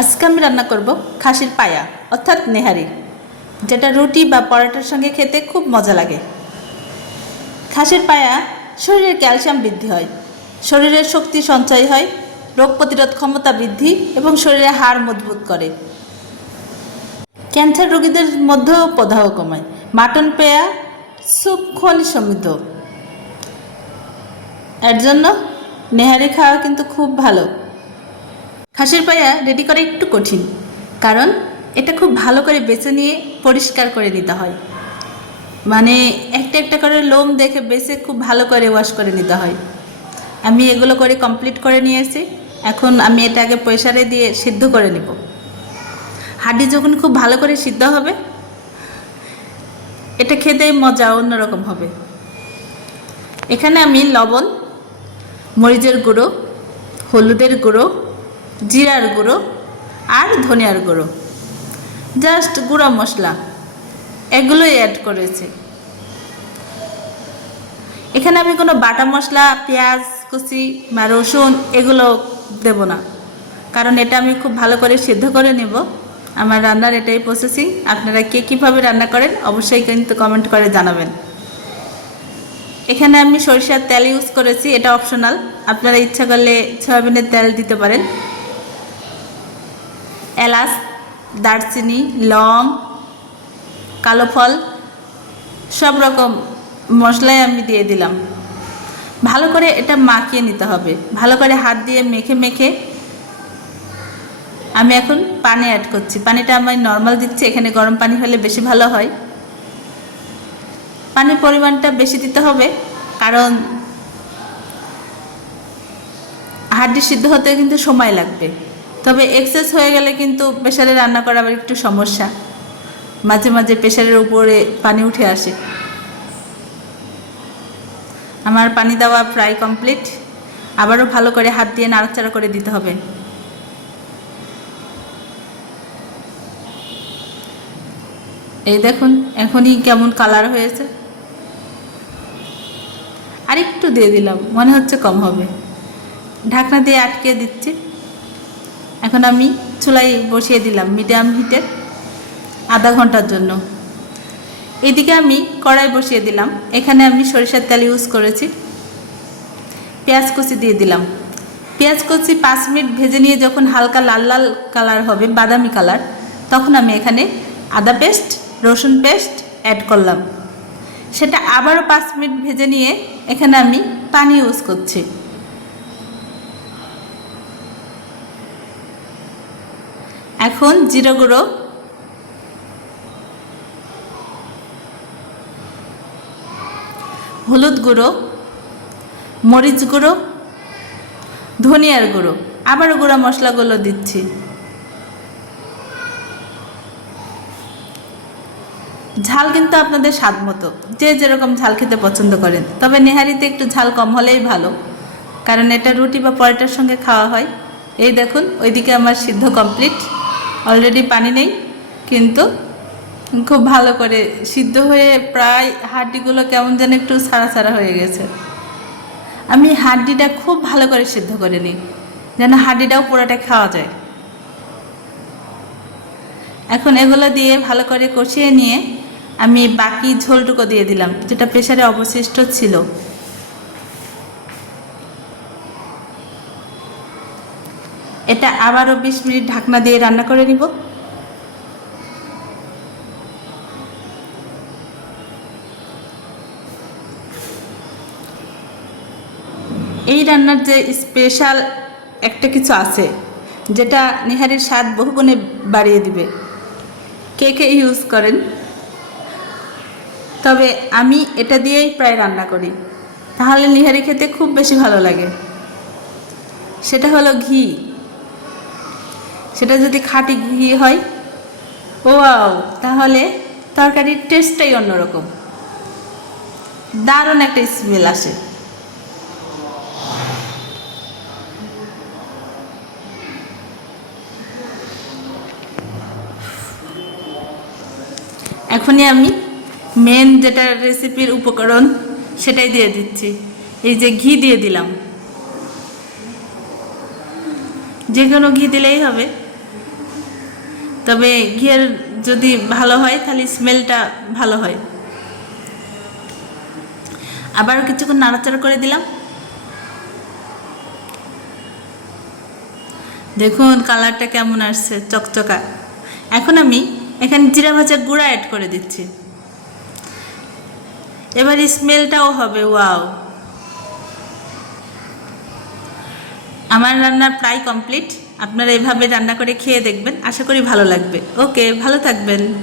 আজকে আমি রান্না করব খাসির পায়া, অর্থাৎ নেহারি, যেটা রুটি বা পরোটার সঙ্গে খেতে খুব মজা লাগে। খাসির পায়া শরীরের ক্যালসিয়াম বৃদ্ধি হয়, শরীরের শক্তি সঞ্চয় হয়, রোগ প্রতিরোধ ক্ষমতা বৃদ্ধি এবং শরীরের হাড় মজবুত করে। ক্যান্সার রোগীদের মধ্যেও প্রদাহ কমায়, মাটন পেয়া সুপ খনি সমৃদ্ধ। এর জন্য নেহারি খাওয়া কিন্তু খুব ভালো। খাসির পায়া রেডি করা একটু কঠিন। কারণ এটা খুব ভালো করে বেছে নিয়ে পরিষ্কার করে নিতে হয়। মানে একটা একটা করে লোম দেখে বেছে খুব ভালো করে ওয়াশ করে নিতে হয়। আমি এগুলো করে কমপ্লিট করে নিয়েছি। এখন আমি এটা আগে প্রেসারে দিয়ে সিদ্ধ করে নেব। হাড্ডি যখন খুব ভালো করে সিদ্ধ হবে, এটা খেতে মজা অন্যরকম হবে। এখানে আমি লবণ, মরিচের গুঁড়ো, হলুদের গুঁড়ো জিরার গুঁড়ো আর ধনিয়ার গুঁড়ো। জাস্ট গুঁড়া মশলা। এগুলোই অ্যাড করেছি। এখানে আমি কোনো বাটা মশলা, পেঁয়াজ, কুচি, বা রসুন এগুলো দেব না। কারণ এটা আমি খুব ভালো করে সিদ্ধ করে নেব। আমার রান্নার এটাই প্রসেসিং আপনারা কে কীভাবে রান্না করেন অবশ্যই কিন্তু কমেন্ট করে জানাবেন। এখানে আমি সরিষার তেল ইউজ করেছি, এটা অপশনাল আপনারা ইচ্ছা করলে সয়াবিনের তেল দিতে পারেন। এলাচ, দারচিনি, লং, কালো ফল, সব রকম মশলাই আমি দিয়ে দিলাম। ভালো করে এটা মাখিয়ে নিতে হবে। ভালো করে হাত দিয়ে মেখে মেখে আমি এখন পানি অ্যাড করছি। পানিটা আমি নর্মাল দিচ্ছি, এখানে গরম পানি হলে বেশি ভালো হয়। পানির পরিমাণটা বেশি দিতে হবে, কারণ হাড্ডি সিদ্ধ হতে কিন্তু সময় লাগবে। তবে এক্সেস হয়ে গেলে কিন্তু প্রেশারে রান্না করা আবার একটু সমস্যা। মাঝে মাঝে প্রেশারের উপরে পানি উঠে আসে। আমার পানি দেওয়া প্রায় কমপ্লিট আবারও ভালো করে হাত দিয়ে নাড়াচাড়া করে দিতে হবে। এই দেখুন, এখনই কেমন কালার হয়েছে। আর একটু দিয়ে দিলাম, মনে হচ্ছে কম হবে। ঢাকনা দিয়ে আটকে দিচ্ছি। এখন আমি চুলাই বসিয়ে দিলাম মিডিয়াম হিটে আধা ঘণ্টার জন্য। এদিকে আমি কড়াই বসিয়ে দিলাম। এখানে আমি সরিষার তেল ইউজ করেছি। পেঁয়াজ কুচি দিয়ে দিলাম। পেঁয়াজ কুচি পাঁচ মিনিট ভেজে নিয়ে যখন হালকা লাল লাল কালার হবে, বাদামি কালার তখন আমি এখানে আদা পেস্ট রসুন পেস্ট অ্যাড করলাম। সেটা আবারও পাঁচ মিনিট ভেজে নিয়ে এখানে আমি পানি ইউজ করছি। এখন জিরো গুঁড়ো। হলুদ গুঁড়ো, মরিচ গুঁড়ো, ধনিয়ার গুঁড়ো। আবার গুঁড়ো মশলাগুলো দিচ্ছি। ঝাল কিন্তু আপনাদের স্বাদ মতো। যে যেরকম ঝাল খেতে পছন্দ করেন। তবে নেহারিতে একটু ঝাল কম হলেই ভালো। কারণ এটা রুটি বা পরোটার সঙ্গে খাওয়া হয়। এই দেখুন, ওইদিকে আমার সিদ্ধ কমপ্লিট। অলরেডি পানি নেই, কিন্তু খুব ভালো করে সিদ্ধ হয়ে প্রায় হাড্ডিগুলো কেমন যেন একটু ছাড়া ছাড়া হয়ে গেছে। আমি হাড্ডিটা খুব ভালো করে সিদ্ধ করে নিই, যেন হাড্ডিটাও পুরোটা খাওয়া যায়। এখন এগুলো দিয়ে ভালো করে কষিয়ে নিয়ে আমি বাকি ঝোলটুকু দিয়ে দিলাম, যেটা প্রেশারে অবশিষ্ট ছিল। এটা আবারও বিশ মিনিট ঢাকনা দিয়ে রান্না করে নিব। এই রান্নার যে স্পেশাল একটা কিছু আছে, যেটা নিহারির স্বাদ বহুগুণে বাড়িয়ে দিবে। কে কে ইউজ করেন? তবে আমি এটা দিয়েই প্রায় রান্না করি। তাহলে নিহারি খেতে খুব বেশি ভালো লাগে। সেটা হলো ঘি। সেটা যদি খাঁটি ঘি হয় ও তাহলে তরকারির টেস্টটাই অন্যরকম। দারুণ একটা স্মেল আসে। এখনই আমি মেন যেটা রেসিপির উপকরণ, সেটাই দিয়ে দিচ্ছি। এই যে ঘি দিয়ে দিলাম। যে কোনো ঘি দিলেই হবে। তবে ঘিয়ের যদি ভালো হয়, তাহলে স্মেলটা ভালো হয়। আবার কিছুক্ষণ নাড়াচাড়া করে দিলাম। দেখুন, কালারটা কেমন আসছে, চকচকা। এখন আমি এখানে জিরা ভাজা গুঁড়া অ্যাড করে দিচ্ছি। এবার স্মেলটাও হবে, ওয়াও। আমার রান্না প্রায় কমপ্লিট। আপনারা এভাবে রান্না করে খেয়ে দেখবেন। আশা করি ভালো লাগবে। ওকে ভালো থাকবেন।